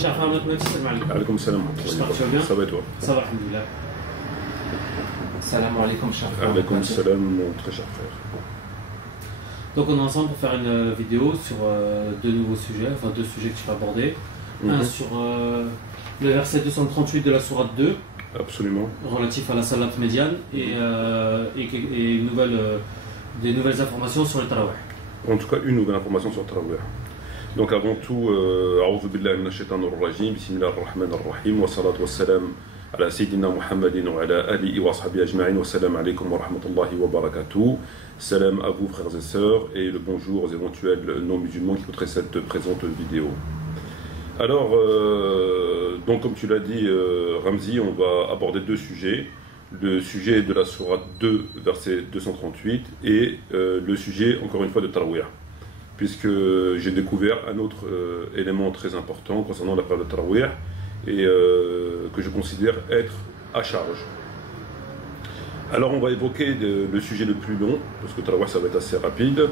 Cher frère, salam alaikum. Alaikum salam. J'espère que tu vas bien. Ça va et toi? Ça va, alhamdoulilah. Salam alaikum, cher frère. Alaikum salam, mon très cher frère. Donc on est ensemble pour faire une vidéo sur deux nouveaux sujets, enfin deux sujets que tu vas aborder. Un sur le verset 238 de la sourate 2. Absolument. Relatif à la salat médiane et des nouvelles informations sur le tarawih. En tout cas, une nouvelle information sur le tarawih. Donc avant tout, A'udhu billahi minash shaitanir rajim, bismillahir rahmanir rahim, wa salatu wa salam ala sayyidina Muhammadin wa ala alihi wa sahbihi ajma'in, wa salam alaykum wa rahmatullahi wa barakatuh. Salam à vous frères et sœurs et le bonjour aux éventuels non-musulmans qui écouteraient cette présente vidéo. Alors, donc comme tu l'as dit Ramzi, on va aborder deux sujets. Le sujet de la sourate 2, verset 238, et le sujet, encore une fois, de Tarawih. Puisque j'ai découvert un autre élément très important concernant la période de Tarawih, et que je considère être à charge. Alors on va évoquer le sujet le plus long, parce que Tarawih ça va être assez rapide,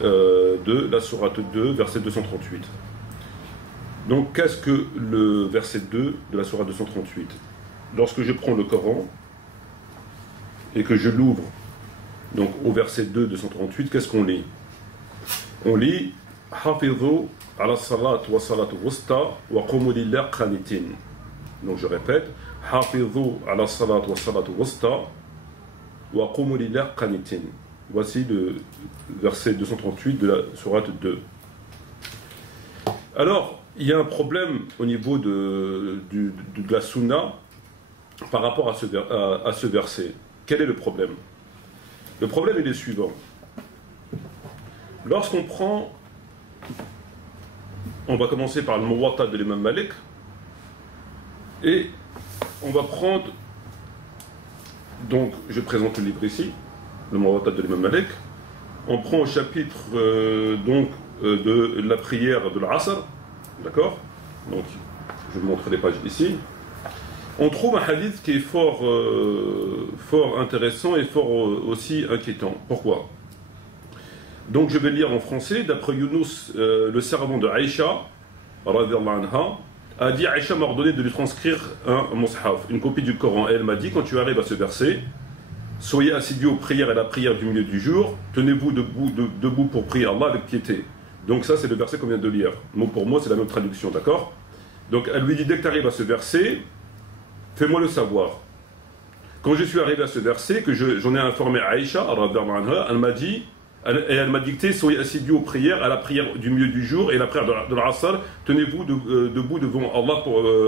de la sourate 2, verset 238. Donc qu'est-ce que le verset 2 de la sourate 238? Lorsque je prends le Coran et que je l'ouvre donc au verset 2 238, qu'est-ce qu'on lit? On lit Hafidhu ala salat wa salat wusta wa qumu lillahi qanitin. Donc je répète, Hafidhu ala salat wa salat wusta wa qumu lillahi qanitin. Voici le verset 238 de la sourate 2. Alors, il y a un problème au niveau de la sunna par rapport à ce verset. Quel est le problème? Le problème est le suivant. Lorsqu'on prend, on va commencer par le Muwatta de l'imam Malik, et on va prendre, donc je présente le livre ici, le Muwatta de l'imam Malik, on prend au chapitre de la prière de l'Asr, d'accord? Donc je vous montre les pages ici. On trouve un hadith qui est fort intéressant et fort aussi inquiétant. Pourquoi? Donc je vais lire en français. D'après Younous, le servant de Aïcha, radhiyallahu anha, a dit: Aïcha m'a ordonné de lui transcrire un mushaf, une copie du Coran. Et elle m'a dit: quand tu arrives à ce verset, soyez assidus aux prières et à la prière du milieu du jour, tenez-vous debout pour prier Allah avec piété. Donc ça c'est le verset qu'on vient de lire. Mot pour mot c'est la même traduction, d'accord? Donc elle lui dit: dès que tu arrives à ce verset, fais-moi le savoir. Quand je suis arrivé à ce verset, que j'en ai informé Aïcha, elle m'a dit, et elle m'a dicté: soyez assidus aux prières, à la prière du milieu du jour et la prière de l'Asr, tenez-vous debout devant Allah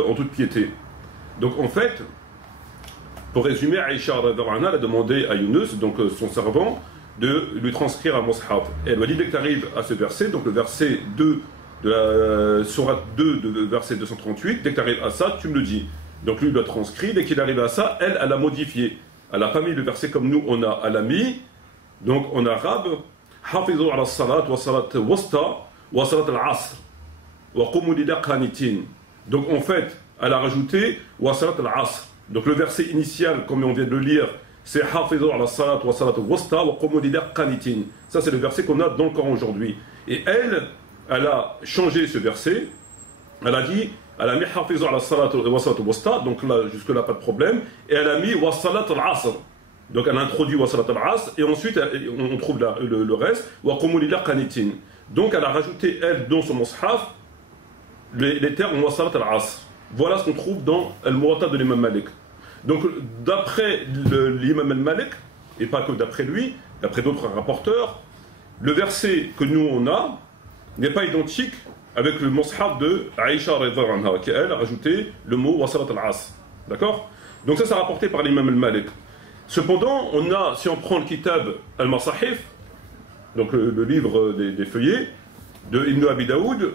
en toute piété. Donc en fait, pour résumer, Aïcha elle a demandé à Younous, donc son servant, de lui transcrire un mushaf. Et elle m'a dit: dès que tu arrives à ce verset, donc le verset 2 de la sourate 2 de verset 238, dès que tu arrives à ça, tu me le dis. Donc lui il l'a transcrit, dès qu'il arrive à ça, elle a modifié. Elle n'a pas mis le verset comme nous on a, elle a mis, donc en arabe, Hafidhu ala salat wa salat wusta wa salat al-asr wa qumu lillahi qanitin. Donc en fait, elle a rajouté wa salat al-asr. Donc le verset initial, comme on vient de le lire, c'est Hafidhu ala salat wa salat wusta wa qumu lillahi qanitin. Ça c'est le verset qu'on a dans le Coran aujourd'hui. Et elle a changé ce verset, elle a dit, elle a mis Hafidhu ala salat wa salat wusta, donc là, jusque là pas de problème, et elle a mis wa salat al-asr. Donc elle a introduit wa salat al-asr, et ensuite on trouve le reste, wa qumu lillahi qanitin. Donc elle a rajouté, elle, dans son mushaf, les termes wa salat al-asr. Voilà ce qu'on trouve dans Al-Muwatta de l'imam Malik. Donc d'après l'imam Malik, et pas que d'après lui, d'après d'autres rapporteurs, le verset que nous on a n'est pas identique avec le mushaf de Aïcha radhiyallahu anha, qui elle a rajouté le mot wa salat al-asr. D'accord? Donc ça c'est rapporté par l'imam Malik. Cependant, on a, si on prend le kitab al-Masahif, donc le livre des feuillets de Ibn Abi Daoud,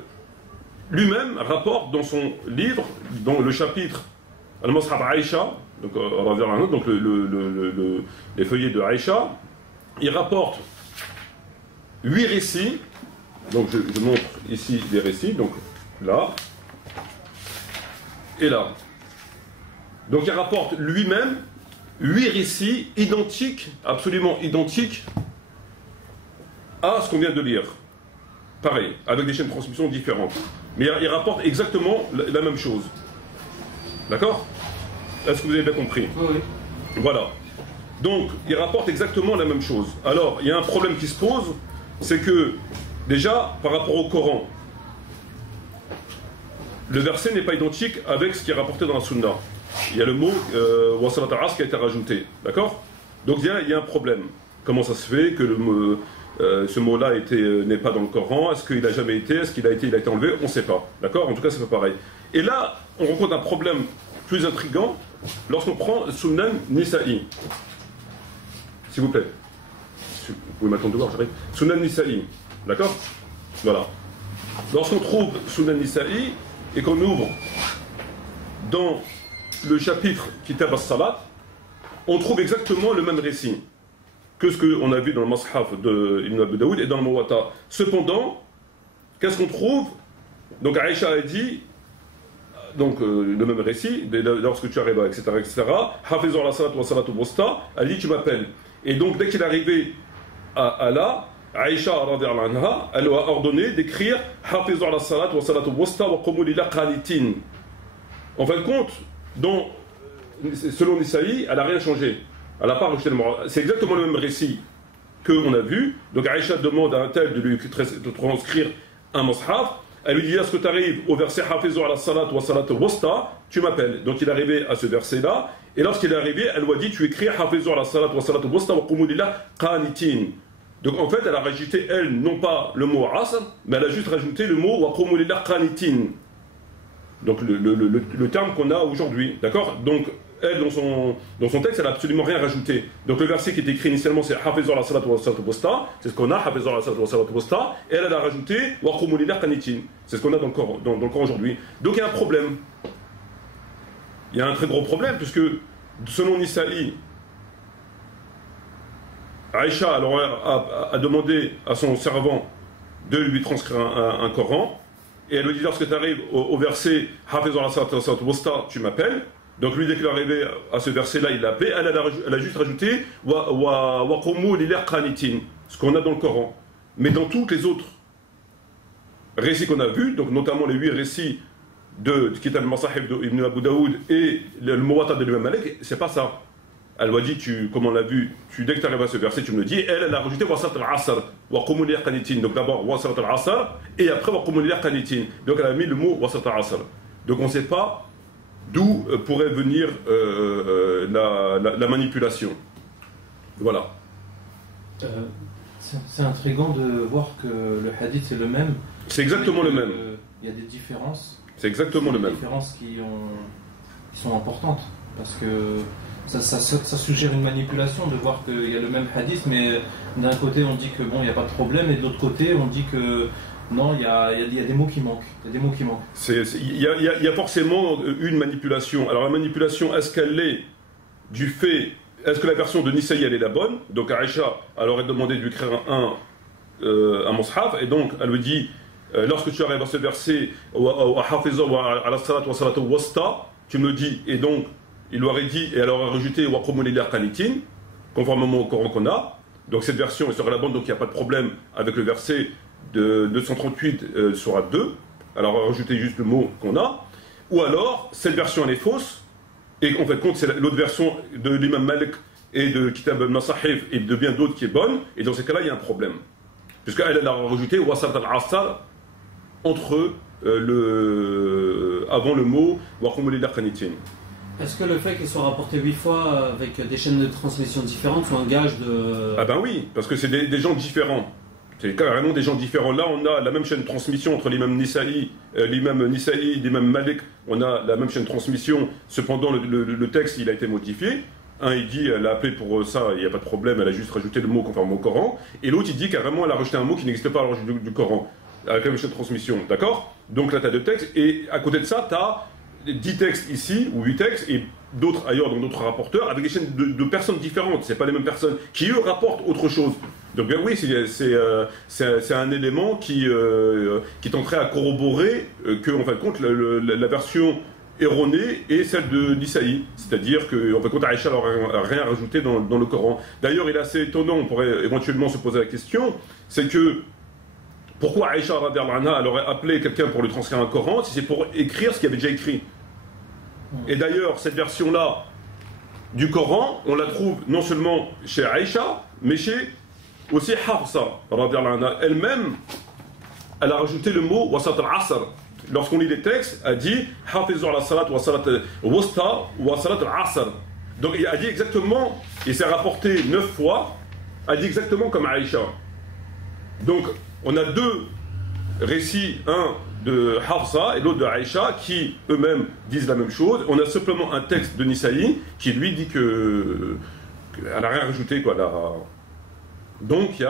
lui-même rapporte dans son livre, dans le chapitre al-Masahif Aïcha, donc les feuillets de Aïcha, il rapporte 8 récits. Donc je montre ici des récits, donc là et là. Donc il rapporte lui-même 8 récits identiques, absolument identiques à ce qu'on vient de lire. Pareil, avec des chaînes de transmission différentes. Mais il rapporte exactement la même chose. D'accord? Est-ce que vous avez bien compris? Oui. Voilà. Donc, il rapporte exactement la même chose. Alors, il y a un problème qui se pose, c'est que, déjà, par rapport au Coran, le verset n'est pas identique avec ce qui est rapporté dans la Sunna. Il y a le mot Wasalat al-Asr qui a été rajouté. D'accord? Donc, il y a un problème. Comment ça se fait que ce mot-là n'est pas dans le Coran? Est-ce qu'il n'a jamais été? Est-ce qu'il a été enlevé? On ne sait pas. D'accord? En tout cas, c'est pas pareil. Et là, on rencontre un problème plus intriguant lorsqu'on prend Sunan Nisa'i. S'il vous plaît. Vous pouvez m'attendre de voir, j'arrive. Sunan Nisa'i. D'accord? Voilà. Lorsqu'on trouve Sunan Nisa'i et qu'on ouvre dans le chapitre Kitab as-Salat, on trouve exactement le même récit que ce qu'on a vu dans le Mashaf de Ibn Abu Daoud et dans le Muwatta. Cependant, qu'est-ce qu'on trouve? Donc Aïcha a dit, donc le même récit, lorsque tu arrives, etc., etc., Hafizur la salat wa salatu wusta, elle dit tu m'appelles. Et donc dès qu'il est arrivé à là, Aïcha radhiyallahu anha, elle a ordonné d'écrire Hafizur la salat wa salatu wusta wa qumu lillahi qanitin. En fin de compte, selon Nisaï, elle n'a rien changé. Elle n'a pas rajouté le mot. C'est exactement le même récit qu'on a vu. Donc Aïcha demande à un tel de transcrire un mushaf. Elle lui dit, est-ce que tu arrives au verset Hafizur ala salat wa salat wusta, tu m'appelles. Donc il est arrivé à ce verset-là. Et lorsqu'il est arrivé, elle lui a dit, tu écris Hafizur ala salat wa salat wusta wa qumu lillahi qanitin. Donc en fait, elle a rajouté, elle, non pas le mot asr, mais elle a juste rajouté le mot wa qumu lillahi qanitin. Donc le terme qu'on a aujourd'hui. D'accord? Donc elle, dans son texte, elle n'a absolument rien rajouté. Donc le verset qui est écrit initialement, c'est Hafizur la salat wa salat wusta, c'est ce qu'on a, Hafizur la salat wa salat wusta, et elle a rajouté wa qumu lillahi qanitin. C'est ce qu'on a dans le Coran aujourd'hui. Donc il y a un problème. Il y a un très gros problème, puisque selon Nisaï, Aïcha alors, a demandé à son servant de lui transcrire un Coran, et elle lui dit, lorsque tu arrives au verset Hafizur la salat wa salat wusta, tu m'appelles. Donc lui, dès qu'il est arrivé à ce verset-là, il l'a appelé. Elle a juste rajouté wa qumu lillahi qanitin, ce qu'on a dans le Coran. Mais dans tous les autres récits qu'on a vus, donc notamment les 8 récits de Kitab al-Masahif d'Ibn Abu Daoud et le Muwatta de l'imam Malik, c'est pas ça. Elle lui a dit, comme on l'a vu, dès que tu arrives à ce verset, tu me le dis. Elle a rajouté Wasalat al-Asr, wa qumu lillahi qanitin. Donc d'abord Wasalat al-Asr, et après wa qumu lillahi qanitin. Donc elle a mis le mot Wasalat al-Asr. Donc on ne sait pas d'où pourrait venir la manipulation. Voilà. C'est intriguant de voir que le hadith c'est le même. C'est exactement le même. Il y a des différences. C'est exactement le même. Des différences qui sont importantes. Parce que ça suggère une manipulation de voir qu'il y a le même hadith, mais d'un côté on dit que bon, il n'y a pas de problème, et de l'autre côté on dit que non, il y a des mots qui manquent. Il y a des mots qui manquent. Il y a forcément une manipulation. Alors la manipulation, est-ce qu'elle est du fait... Est-ce que la version de Nisaï, elle est la bonne? Donc Aïcha, elle aurait demandé de lui écrire un mushaf, et donc elle lui dit, lorsque tu arrives à ce verset, tu me dis, et donc il lui aurait dit, et elle aurait rajouté wa qumu lillahi qanitin, conformément au Coran qu'on a. Donc cette version, elle serait la bonne, donc il n'y a pas de problème avec le verset de 238 sera 2, alors rajouter juste le mot qu'on a, ou alors cette version elle est fausse, et en fait compte c'est l'autre version de l'imam Malik et de Kitab al-Masahif et de bien d'autres qui est bonne, et dans ces cas-là il y a un problème, puisqu'elle a rajouté Wasalat al-Asr entre avant le mot wa qumu lillahi qanitin. Est-ce que le fait qu'il soit rapporté 8 fois avec des chaînes de transmission différentes soit un gage de... Ah ben oui, parce que c'est des gens différents. C'est carrément des gens différents. Là, on a la même chaîne de transmission entre l'imam Nisaï, l'imam Malik. On a la même chaîne de transmission. Cependant, le texte, il a été modifié. Un, il dit, elle a appelé pour ça, il n'y a pas de problème, elle a juste rajouté le mot conforme au Coran. Et l'autre, il dit carrément, elle a rajouté un mot qui n'existait pas à l'origine du Coran, avec la même chaîne de transmission. D'accord? Donc là, tu as 2 textes. Et à côté de ça, tu as 10 textes ici, ou 8 textes, et d'autres ailleurs dans d'autres rapporteurs, avec des chaînes de personnes différentes. C'est pas les mêmes personnes qui, eux, rapportent autre chose. Donc bien oui, c'est un élément qui tenterait à corroborer que, en fin de compte, la version erronée est celle de d'Isaïe. C'est-à-dire qu'en fin de compte, Aïcha n'a rien rajouté dans le Coran. D'ailleurs, il est assez étonnant, on pourrait éventuellement se poser la question, c'est que Pourquoi Aïcha radiallahu anha elle aurait appelé quelqu'un pour lui transcrire un Coran si c'est pour écrire ce qu'il avait déjà écrit? Et d'ailleurs, cette version-là du Coran, on la trouve non seulement chez Aïcha, mais chez aussi Hafsa radiallahu anha. Elle-même, elle a rajouté le mot wasat al-asr. Lorsqu'on lit les textes, elle dit hafizu ala salat wa salat wusta wa salat al-asr. Donc il a dit exactement, et c'est rapporté 9 fois, elle dit exactement comme Aïcha. Donc on a deux récits, un de Hafsa et l'autre de Aïcha, qui eux-mêmes disent la même chose. On a simplement un texte de Nisaï qui lui dit qu'elle n'a rien rajouté, quoi. Donc il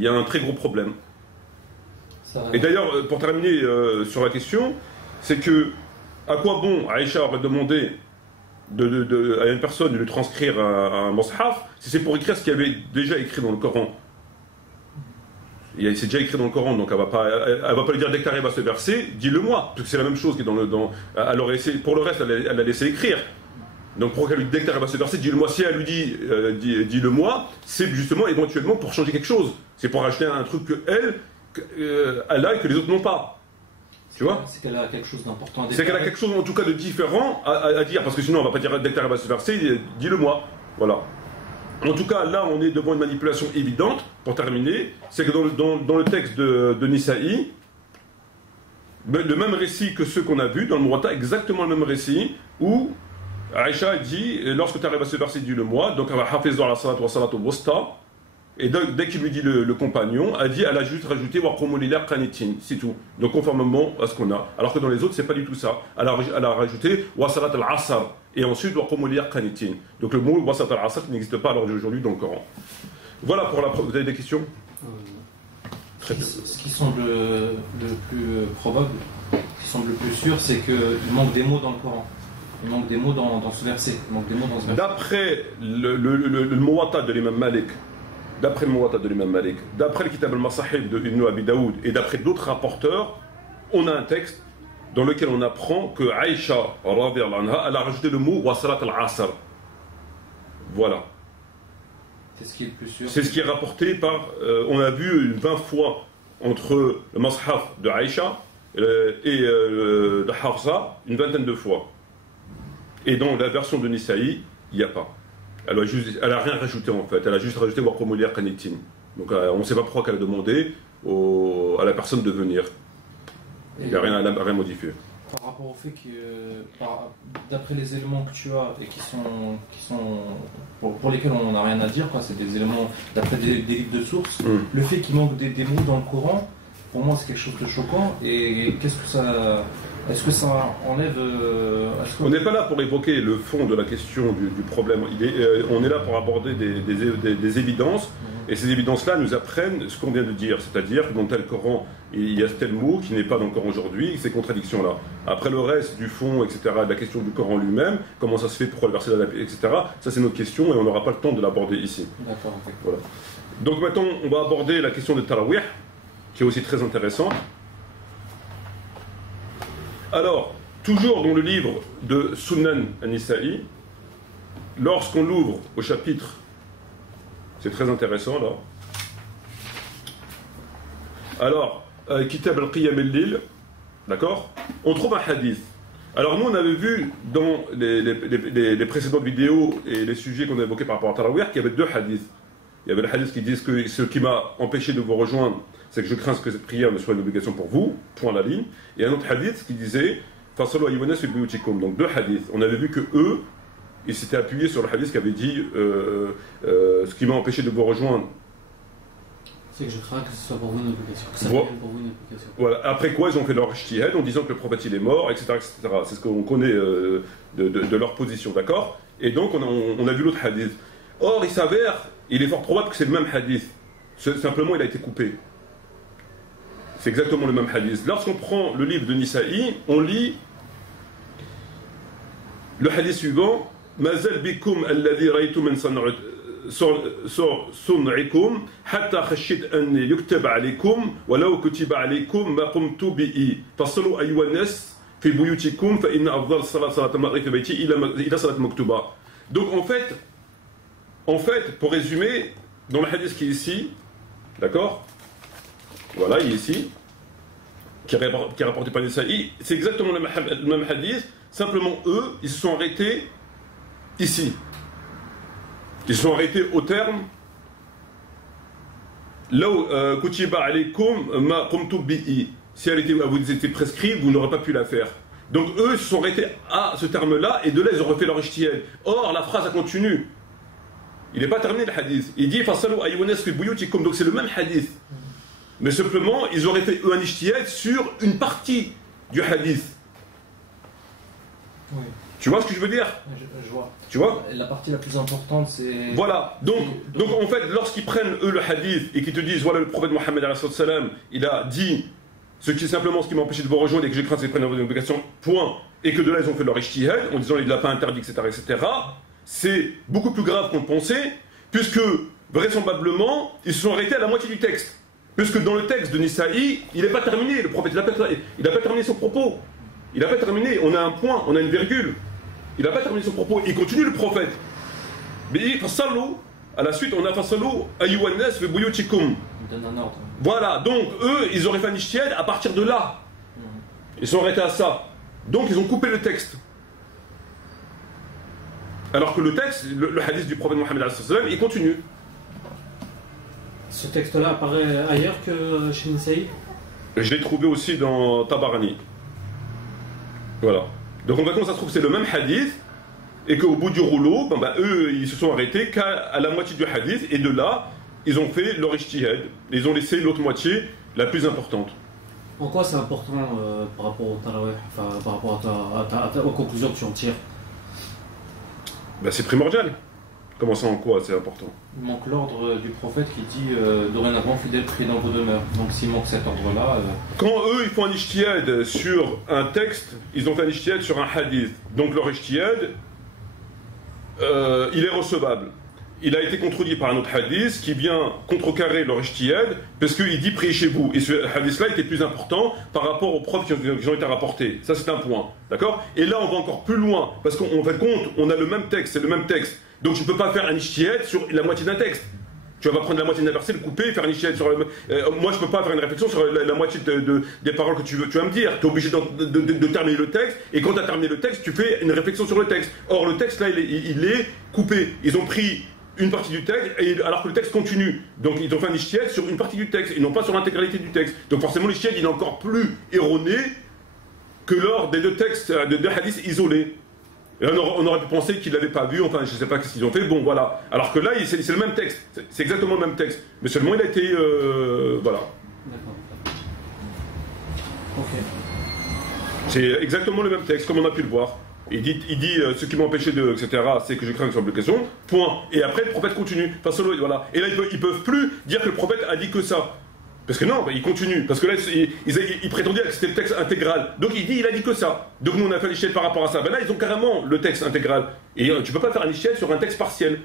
y a un très gros problème. Et d'ailleurs, pour terminer sur la question, c'est que à quoi bon Aïcha aurait demandé à une personne de lui transcrire un mushaf si c'est pour écrire ce qu'il y avait déjà écrit dans le Coran? C'est déjà écrit dans le Coran, donc elle va pas lui dire dès que tu arrives à ce verset, dis-le-moi, parce que c'est la même chose qui est elle aurait essayé, pour le reste, elle a laissé écrire. Donc pour qu'elle lui dès que tu arrives à ce verset, dis-le-moi. Si elle lui dit dis-le-moi, c'est justement éventuellement pour changer quelque chose. C'est pour acheter un truc elle a et que les autres n'ont pas. Tu vois? C'est qu'elle a quelque chose d'important à dire. C'est qu'elle a quelque chose en tout cas de différent à dire, parce que sinon on va pas dire dès que tu arrives à ce verset, dis-le-moi. Voilà. En tout cas, là, on est devant une manipulation évidente, pour terminer, c'est que dans le texte de Nisaï, le même récit que ceux qu'on a vus dans le Muwatta, exactement le même récit, où Aïcha dit, lorsque tu arrives à ce verset, dis-le-moi, donc elle va hafizu ala salat wa salat wusta, et dès qu'il lui dit le compagnon, elle a juste rajouté wa qumu lillahi qanitin, c'est tout. Donc conformément à ce qu'on a. Alors que dans les autres, c'est pas du tout ça. Elle a rajouté wa salat al-asr. Et ensuite, qanitin. Donc le mot wasat al-asr n'existe pas à l'heure d'aujourd'hui dans le Coran. Voilà pour la preuve. Vous avez des questions? Très bien. Ce qui semble le plus probable, ce qui semble le plus sûr, c'est qu'il manque des mots dans le Coran. Il manque des mots dans ce verset. D'après le Muwatta de l'imam Malik, d'après le Kitab al-Masahib de Ibn Abi Daoud et d'après d'autres rapporteurs, on a un texte dans lequel on apprend que Aïcha, radiyallahu anha, elle a rajouté le mot wa salat al-asr. Voilà. C'est ce qui est le plus sûr. C'est ce qui est rapporté par. On a vu 20 fois entre le Mashaf de Aïcha et de Hafsa, une vingtaine de fois. Et dans la version de Nisaï, il n'y a pas. Elle a rien rajouté en fait. Elle a juste rajouté wa qmu lillahi qanitin. Donc on ne sait pas pourquoi qu'elle a demandé à la personne de venir. Il n'y a rien modifié. Par rapport au fait que, d'après les éléments que tu as et qui sont pour lesquels on n'a rien à dire, c'est des éléments d'après des livres de sources, le fait qu'il manque des mots dans le Coran, pour moi c'est quelque chose de choquant. Et qu'est-ce que ça. Est-ce que ça enlève. On n'est pas là pour évoquer le fond de la question du problème. On est là pour aborder des évidences. Et ces évidences-là nous apprennent ce qu'on vient de dire. C'est-à-dire que dans tel Coran, il y a tel mot qui n'est pas dans le Coran aujourd'hui, ces contradictions-là. Après le reste du fond, etc., de la question du Coran lui-même, comment ça se fait, pourquoi le verset d'adapter, etc., ça c'est notre question et on n'aura pas le temps de l'aborder ici. D'accord. Voilà. Donc maintenant, on va aborder la question de Tarawih, qui est aussi très intéressante. Alors, toujours dans le livre de Sunan an-Nisa'i, lorsqu'on l'ouvre au chapitre, c'est très intéressant là. Alors, Kitab al-Qiyam al-Lil, d'accord? On trouve un hadith. Alors nous, on avait vu dans les précédentes vidéos et les sujets qu'on a évoqués par rapport à Tarawih qu'il y avait deux hadiths. Il y avait le hadith qui dit que ce qui m'a empêché de vous rejoindre, c'est que je crains que cette prière ne soit une obligation pour vous, point la ligne. Et un autre hadith qui disait Fasalu ayyuhannas fi buyutikum. Donc deux hadiths. On avait vu que eux, ils s'étaient appuyés sur le hadith qui avait dit ce qui m'a empêché de vous rejoindre. C'est que je crains que ce soit pour vous une obligation. Que ça devienne pour vous une obligation. Voilà. Après quoi, ils ont fait leur ijtihad en disant que le prophète il est mort, etc. etc. C'est ce qu'on connaît de leur position, d'accord? Et donc on a vu l'autre hadith. Or, il s'avère, il est fort probable que c'est le même hadith. Simplement, il a été coupé. C'est exactement le même hadith. Lorsqu'on prend le livre de Nisaï, on lit le hadith suivant Mazal bikum alladhi raytu min sun'ikum hatta khashit an yuktaba alaykum walau kutiba alaykum ma qumtu bihi fasalu ayyuhan nas fi buyutikum fa inna afdal salat al-maghrib fi bayti ila salat maktuba. Donc en fait, pour résumer, dans le hadith qui est ici, d'accord, voilà, il est ici, qui est rapporté par Nisaï. C'est exactement le même hadith, simplement eux, ils se sont arrêtés ici. Ils se sont arrêtés au terme là où Kutiba alaykum ma qumtu bihi. Si elle vous était prescrite, vous n'aurez pas pu la faire. Donc eux, ils se sont arrêtés à ce terme-là, et de là, ils ont refait leur ijtihad. Or, la phrase continue. Il n'est pas terminé le hadith. Il dit Fasalu ayyunas fi buyutikum. Donc c'est le même hadith. Mais simplement, ils auraient fait un ijtihad sur une partie du hadith. Oui. Tu vois ce que je veux dire? Je vois. Tu vois? La partie la plus importante, c'est... Voilà. Donc en fait, lorsqu'ils prennent, eux, le hadith, et qu'ils te disent, voilà, le prophète Mohammed, il a dit, ce qui m'a empêché de vous rejoindre, et que j'ai craint, c'est qu'ils prennent vos obligations, point, et que de là, ils ont fait leur ijtihad, en disant, il ne l'a pas interdit, etc., c'est beaucoup plus grave qu'on pensait, puisque, vraisemblablement, ils se sont arrêtés à la moitié du texte. Puisque dans le texte de Nisaï, il n'est pas terminé, le prophète, il n'a pas terminé son propos. Il n'a pas terminé, on a un point, on a une virgule. Il n'a pas terminé son propos, il continue le prophète. Mais à la suite, on a fasalu ayyuhannas fi buyutikum. Il donne un ordre. Voilà, donc eux, ils auraient fait un ijtihad à partir de là. Ils sont arrêtés à ça. Donc ils ont coupé le texte. Alors que le texte, le hadith du prophète Mohammed, il continue. Ce texte-là apparaît ailleurs que chez Nisaï? Je l'ai trouvé aussi dans Tabarani. Voilà. Donc en fait, comment ça se trouve, c'est le même hadith, et qu'au bout du rouleau, eux, ils se sont arrêtés qu'à la moitié du hadith, et de là, ils ont fait leur ijtihad. Ils ont laissé l'autre moitié, la plus importante. En quoi c'est important par rapport au tarawih, enfin par rapport aux conclusions que tu en tires? C'est primordial. Comment ça, en quoi c'est important? Il manque l'ordre du prophète qui dit dorénavant fidèles, priez dans vos demeures. Donc s'il manque cet ordre-là... Quand eux, ils font un ijtihad sur un texte, ils ont fait un ijtihad sur un hadith. Donc leur ijtihad, il est recevable. Il a été contredit par un autre hadith qui vient contrecarrer leur ijtihad, parce qu'il dit priez chez vous. Et ce hadith-là était plus important par rapport aux preuves qui ont été rapportées. Ça, c'est un point. D'accord? Et là, on va encore plus loin, parce qu'en fait compte, on a le même texte, c'est le même texte. Donc tu ne peux pas faire un ijtihad sur la moitié d'un texte. Tu vas pas prendre la moitié d'un verset, le couper et faire un ijtihad sur... moi je ne peux pas faire une réflexion sur la moitié des paroles que tu vas me dire. Tu es obligé de terminer le texte, et quand tu as terminé le texte, tu fais une réflexion sur le texte. Or le texte là, il est coupé. Ils ont pris une partie du texte, alors que le texte continue. Donc ils ont fait un ijtihad sur une partie du texte, et non pas sur l'intégralité du texte. Donc forcément l'ijtihad, il est encore plus erroné que lors des deux textes, de deux hadiths isolés. Et là, on aurait pu penser qu'ils ne l'avaient pas vu, enfin je ne sais pas ce qu'ils ont fait, bon voilà. Alors que là, c'est le même texte, c'est exactement le même texte, mais seulement il a été... voilà. D'accord. Ok. C'est exactement le même texte, comme on a pu le voir. Il dit ce qui m'a empêché de... etc., c'est que je crains que ce soit blocation, point. Et après, le prophète continue. Enfin, solo, voilà. Et là, ils peuvent plus dire que le prophète a dit que ça. Parce que non, il continue. Parce que là, ils prétendaient que c'était le texte intégral. Donc il a dit que ça. Donc nous, on a fait l'ijtihad par rapport à ça. Là, ils ont carrément le texte intégral. Et tu peux pas faire un ijtihad sur un texte partiel.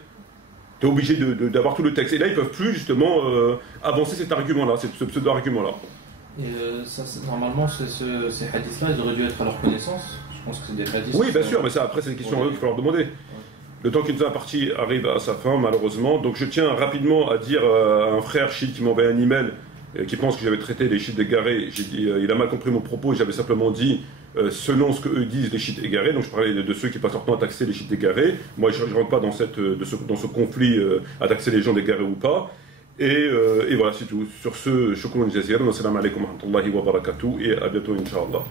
Tu es obligé d'avoir tout le texte. Et là, ils peuvent plus, justement, avancer cet argument-là, ce pseudo-argument-là. Et normalement, ces hadiths-là, ils auraient dû être à leur connaissance. Je pense que c'est des hadiths... Oui, bien sûr, mais ça, après, c'est une question à eux qu'il faut leur demander. Le temps qui nous est imparti arrive à sa fin, malheureusement. Donc je tiens rapidement à dire à un frère chiite qui m'a envoyé un email, qui pense que j'avais traité les chiites égarés. J'ai dit, il a mal compris mon propos, j'avais simplement dit selon ce qu'eux disent les chiites égarés. Donc je parlais de ceux qui passent leur temps à taxer les chiites égarés. Moi je ne rentre pas dans ce conflit à taxer les gens d'égarés ou pas. Et voilà, c'est tout. Sur ce, shukran jazir, wa salam alaikum wa rahmatullahi wa barakatuh, et à bientôt, Inch'Allah.